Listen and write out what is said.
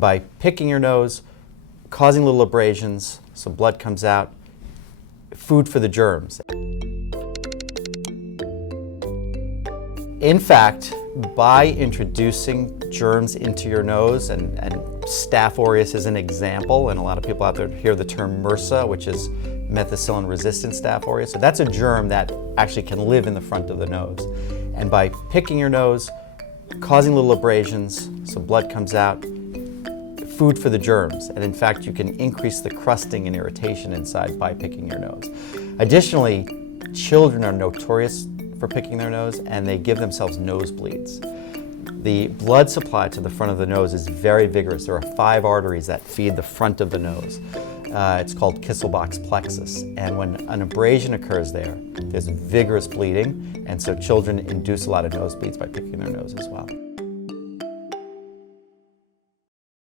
By picking your nose, causing little abrasions, so blood comes out, food for the germs. In fact, by introducing germs into your nose, and Staph aureus is an example, and a lot of people out there hear the term MRSA, which is methicillin-resistant Staph aureus. So that's a germ that actually can live in the front of the nose. And by picking your nose, causing little abrasions, so blood comes out, food for the germs. And in fact, you can increase the crusting and irritation inside by picking your nose. Additionally, children are notorious for picking their nose, and they give themselves nosebleeds. The blood supply to the front of the nose is very vigorous. There are 5 arteries that feed the front of the nose. It's called KIESSELBACH'S plexus. And when an abrasion occurs there, there's vigorous bleeding, and so children induce a lot of nosebleeds by picking their nose as well.